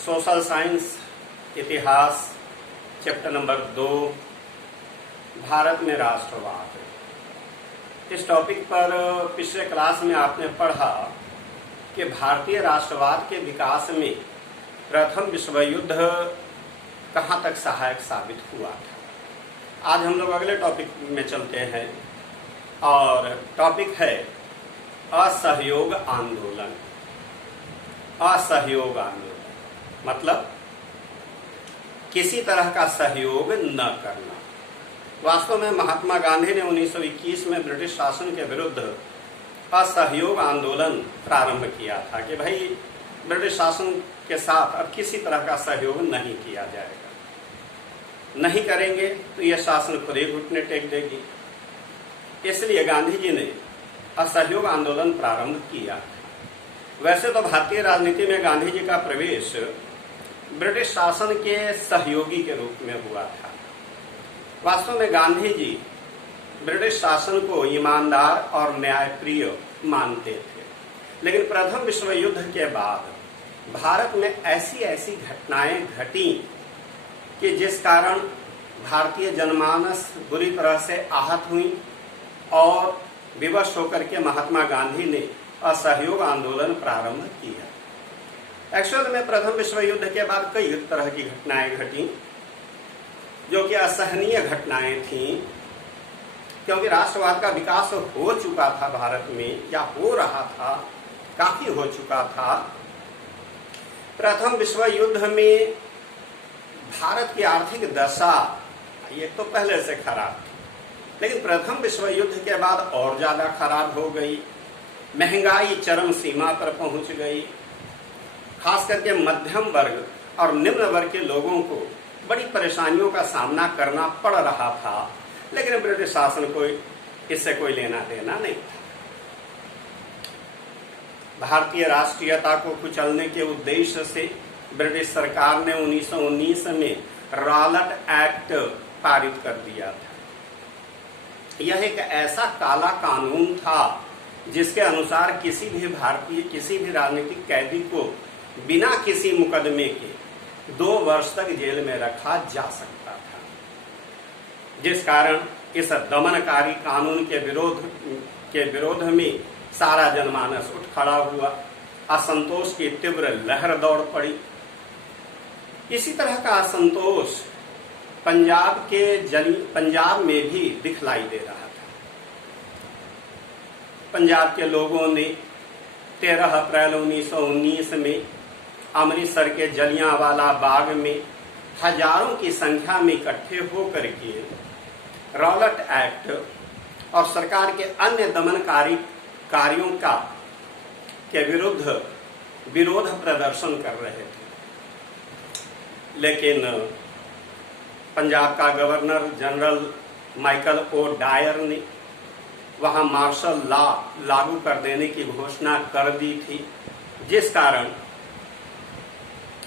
Social science इतिहास chapter number 2 Bharat में राष्ट्रवाद। इस टॉपिक पर पिछले क्लास में आपने पढ़ा कि भारतीय राष्ट्रवाद के विकास में प्रथम विश्व युद्ध कहाँ तक सहायक साबित हुआ था। आज हम लोग अगले टॉपिक में चलते हैं और टॉपिक है असहयोग आंदोलन। असहयोग आंदोलन मतलब किसी तरह का सहयोग न करना। वास्तव में महात्मा गांधी ने 1921 में ब्रिटिश शासन के विरुद्ध असहयोग आंदोलन प्रारंभ किया था कि भाई ब्रिटिश शासन के साथ अब किसी तरह का सहयोग नहीं किया जाएगा, नहीं करेंगे तो यह शासन खुद ही घुटने टेक देगी। इसलिए गांधी जी ने असहयोग आंदोलन प्रारंभ किया। वैसे तो भारतीय राजनीति में गांधी जी का प्रवेश ब्रिटिश शासन के सहयोगी के रूप में हुआ था। वास्तव में गांधी जी ब्रिटिश शासन को ईमानदार और न्यायप्रिय मानते थे, लेकिन प्रथम विश्व युद्ध के बाद भारत में ऐसी ऐसी घटनाएं घटी कि जिस कारण भारतीय जनमानस बुरी तरह से आहत हुई और विवश होकर के महात्मा गांधी ने असहयोग आंदोलन प्रारंभ किया। एक्चुअल में प्रथम विश्व युद्ध के बाद कई तरह की घटनाएं घटी जो कि असहनीय घटनाएं थीं, क्योंकि राष्ट्रवाद का विकास हो चुका था भारत में या हो रहा था, काफी हो चुका था। प्रथम विश्व युद्ध में भारत की आर्थिक दशा ये तो पहले से खराब थी, लेकिन प्रथम विश्व युद्ध के बाद और ज्यादा खराब हो गई। महंगाई चरम सीमा पर पहुंच गई। खास करके मध्यम वर्ग और निम्न वर्ग के लोगों को बड़ी परेशानियों का सामना करना पड़ रहा था, लेकिन ब्रिटिश शासन को इससे कोई लेना देना नहीं था। भारतीय राष्ट्रीयता को कुचलने के उद्देश्य से ब्रिटिश सरकार ने 1919 में रॉलेट एक्ट पारित कर दिया था। यह एक ऐसा काला कानून था जिसके अनुसार किसी भी भारतीय किसी भी राजनीतिक कैदी को बिना किसी मुकदमे के 2 वर्ष तक जेल में रखा जा सकता था, जिस कारण इस दमनकारी कानून के विरोध में सारा जनमानस उठ खड़ा हुआ। असंतोष की तीव्र लहर दौड़ पड़ी। इसी तरह का असंतोष पंजाब में भी दिखलाई दे रहा था। पंजाब के लोगों ने 13 अप्रैल 1919 में अमृतसर के जलियांवाला बाग में हजारों की संख्या में इकट्ठे होकर के रॉलेट एक्ट और सरकार के अन्य दमनकारी कार्यों के विरुद्ध विरोध प्रदर्शन कर रहे थे। लेकिन पंजाब का governor general Michael O'Dwyer ने वहां मार्शल लॉ लागू कर देने की घोषणा कर दी थी, जिस कारण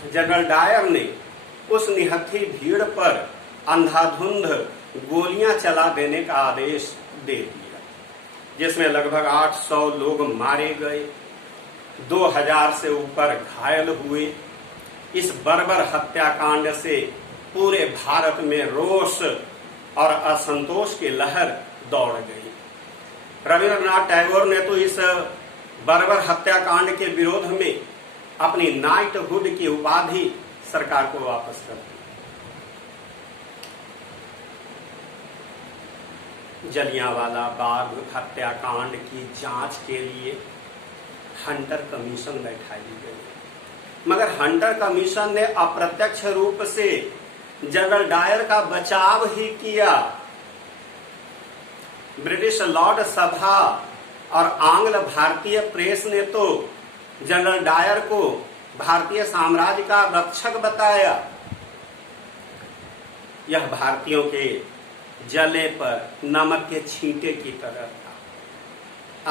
जनरल डायर ने उस निहत्थी भीड़ पर अंधाधुंध गोलियां चला देने का आदेश दे दिया, जिसमें लगभग 800 लोग मारे गए, 2000 से ऊपर घायल हुए। इस बर्बर हत्याकांड से पूरे भारत में रोष और असंतोष की लहर दौड़ गई। रविंद्रनाथ टैगोर ने तो इस बर्बर हत्याकांड के विरोध में अपनी नाइटहुड की उपाधि सरकार को वापस कर दी। जलियांवाला बाग हत्याकांड की जांच के लिए हंटर कमीशन बैठाई गई, मगर हंटर कमीशन ने अप्रत्यक्ष रूप से जनरल डायर का बचाव ही किया। ब्रिटिश लॉर्ड सभा और आंग्ल भारतीय प्रेस ने तो जनरल डायर को भारतीय साम्राज्य का रक्षक बताया। यह भारतीयों के जले पर नमक के छींटे की तरह था।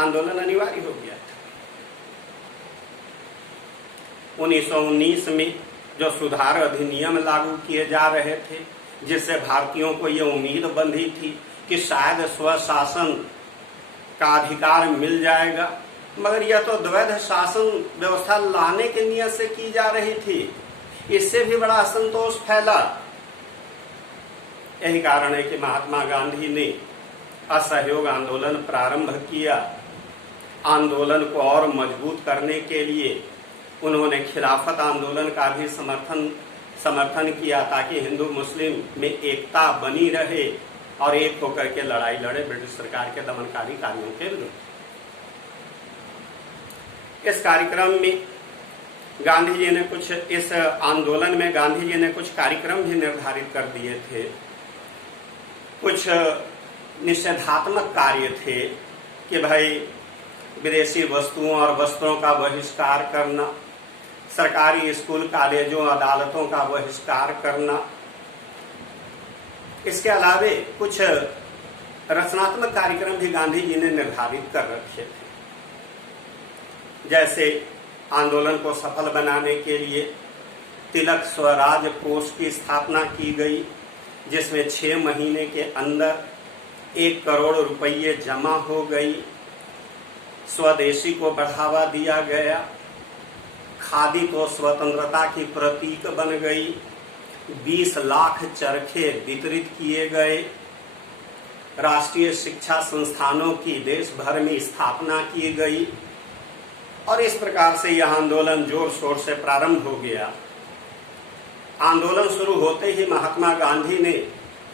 आंदोलन अनिवार्य हो गया था। 1919 में जो सुधार अधिनियम लागू किए जा रहे थे, जिससे भारतीयों को ये उम्मीद बंधी थी कि शायद स्वशासन का अधिकार मिल जाएगा, मगर यह तो द्वैध शासन व्यवस्था लाने की नियत से की जा रही थी। इससे भी बड़ा असंतोष फैला। यही कारण है कि महात्मा गांधी ने असहयोग आंदोलन प्रारंभ किया। आंदोलन को और मजबूत करने के लिए उन्होंने खिलाफत आंदोलन का भी समर्थन किया, ताकि हिंदू मुस्लिम में एकता बनी रहे और एक होकर के लड़ाई लड़े ब्रिटिश सरकार के दमनकारी कार्यों के विरुद्ध। इस कार्यक्रम में गांधी जी ने इस आंदोलन में गांधी जी ने कुछ कार्यक्रम भी निर्धारित कर दिए थे। कुछ निषेधात्मक कार्य थे कि भाई विदेशी वस्तुओं और वस्त्रों का बहिष्कार करना, सरकारी स्कूल कॉलेजों अदालतों का बहिष्कार करना। इसके अलावे कुछ रचनात्मक कार्यक्रम भी गांधी जी ने निर्धारित कर रखे थे। जैसे आंदोलन को सफल बनाने के लिए तिलक स्वराज कोष की स्थापना की गई, जिसमें 6 महीने के अंदर 1 करोड़ रुपये जमा हो गई। स्वदेशी को बढ़ावा दिया गया। खादी तो स्वतंत्रता की प्रतीक बन गई। 20 लाख चरखे वितरित किए गए। राष्ट्रीय शिक्षा संस्थानों की देश भर में स्थापना की गई और इस प्रकार से यह आंदोलन जोर शोर से प्रारंभ हो गया। आंदोलन शुरू होते ही महात्मा गांधी ने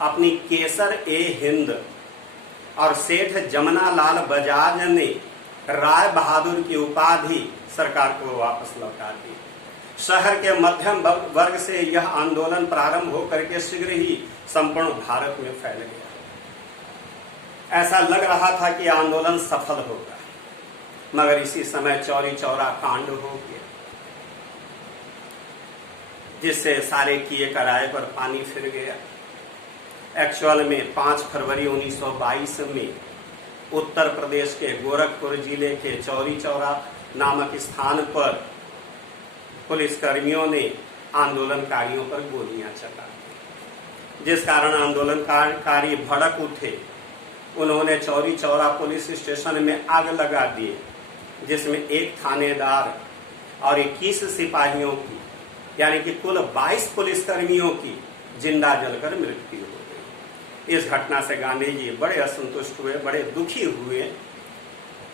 अपनी केसर ए हिंद और सेठ जमना लाल बजाज ने राय बहादुर की उपाधि सरकार को वापस लौटा दी। शहर के मध्यम वर्ग से यह आंदोलन प्रारंभ होकर के शीघ्र ही संपूर्ण भारत में फैल गया। ऐसा लग रहा था कि आंदोलन सफल होगा, मगर इसी समय चौरी चौरा कांड हो गया, जिससे सारे किए कराए पर पानी फिर गया। एक्चुअल में 5 फरवरी 1922 में उत्तर प्रदेश के गोरखपुर जिले के चौरी चौरा नामक स्थान पर पुलिसकर्मियों ने आंदोलनकारियों पर गोलियां चला दी, जिस कारण आंदोलनकारी भड़क उठे। उन्होंने चौरी चौरा पुलिस स्टेशन में आग लगा दी, जिसमें 1 थानेदार और 21 सिपाहियों की, यानी कि कुल 22 पुलिसकर्मियों की जिंदा जलकर मृत्यु हो गई। इस घटना से गांधी जी बड़े असंतुष्ट हुए, बड़े दुखी हुए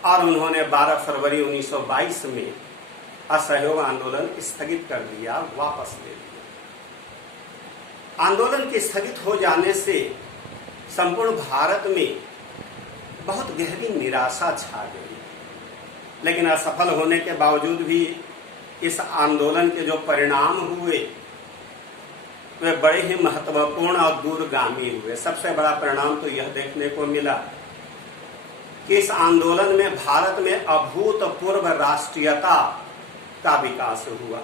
और उन्होंने 12 फरवरी 1922 में असहयोग आंदोलन स्थगित कर दिया, वापस ले लिया। आंदोलन के स्थगित हो जाने से संपूर्ण भारत में बहुत गहरी निराशा छा गई, लेकिन असफल होने के बावजूद भी इस आंदोलन के जो परिणाम हुए वे बड़े ही महत्वपूर्ण और दूरगामी हुए। सबसे बड़ा परिणाम तो यह देखने को मिला कि इस आंदोलन में भारत में अभूतपूर्व राष्ट्रीयता का विकास हुआ।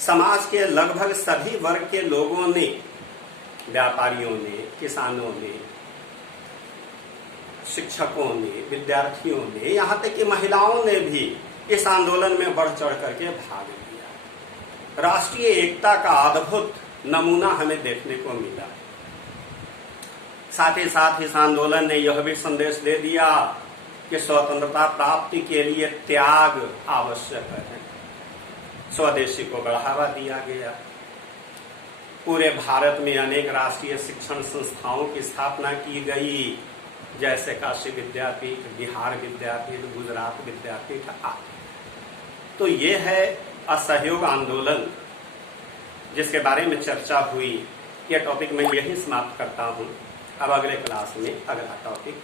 समाज के लगभग सभी वर्ग के लोगों ने, व्यापारियों ने, किसानों ने, शिक्षकों ने, विद्यार्थियों ने, यहाँ तक कि महिलाओं ने भी इस आंदोलन में बढ़ चढ़ करके भाग लिया। राष्ट्रीय एकता का अद्भुत नमूना हमें देखने को मिला। साथ ही साथ इस आंदोलन ने यह भी संदेश दे दिया कि स्वतंत्रता प्राप्ति के लिए त्याग आवश्यक है। स्वदेशी को बढ़ावा दिया गया। पूरे भारत में अनेक राष्ट्रीय शिक्षण संस्थाओं की स्थापना की गई, जैसे काशी विद्यापीठ, बिहार विद्यापीठ, गुजरात विद्यापीठ आदि। तो ये है असहयोग आंदोलन, जिसके बारे में चर्चा हुई। यह टॉपिक मैं यही समाप्त करता हूँ। अब अगले क्लास में अगला टॉपिक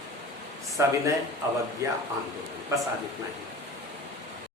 सविनय अवज्ञा आंदोलन। बस आज इतना ही।